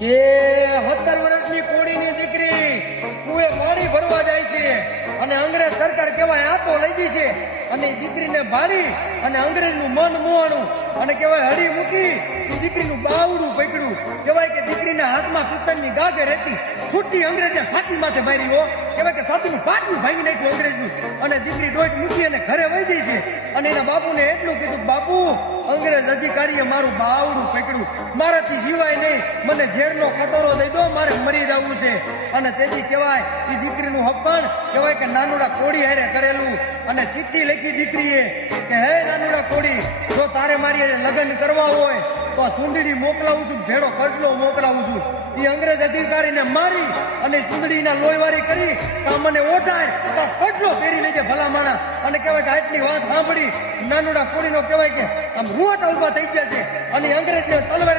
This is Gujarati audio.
કે 17 વર્ષની કોડીની દીકરી કુએ પાણી ભરવા જાય છે અને અંગ્રેજ સરકાર કહેવાય આપો લઈ ગઈ છે અને એ દીકરીને ભાડી અને અંગ્રેજનું મન મોહણું અને કહેવાય હળી મૂકી એ દીકરીનું બાવડું પકડ્યું કહેવાય કે દીકરીના હાથમાં પિત્તળની ગાગર હતી છૂટી અંગ્રેજને છાતી માથે મારી હો કહેવાય કે છાતીનું પાટલું ભાંગી નાખ્યું અંગ્રેજનું અને દીકરી ડોટ મૂકી અને ઘરે વહી ગઈ છે અને એના બાપુને એટલું કીધું બાપુ અંગ્રેજ અધિકારીએ મારું બાવડું પકડ્યું મારાથી જીવાય નહીં મને ઝેરનો કટોરો દઈ દો મારે મરી જવું છે અને તેથી કહેવાય એ દીકરીનું હપ્પણ કહેવાય કે નાનુડા કોડી હારે કરેલું અને ચિઠ્ઠી લખી દીકરીએ કે હે નાનુડા કોડી જો તારે મારી લગ્ન કરવા હોય તો આ ચૂંદડી મોકલાવું છું ભેડો કડલો મોકલાવું છું એ અંગ્રેજ અધિકારીને મારી અને ચૂંદડીના લોહીવારી કરી તો મને ઓઢાય તો કડલો પહેરી લેજે ભલા માણા અને કહેવાય કે આટલી વાત સાંભળી નાનુડા કોડીનો કહેવાય કે આમ રૂવાટા ઉભા થઈ ગયા છે અને અંગ્રેજને તલવારે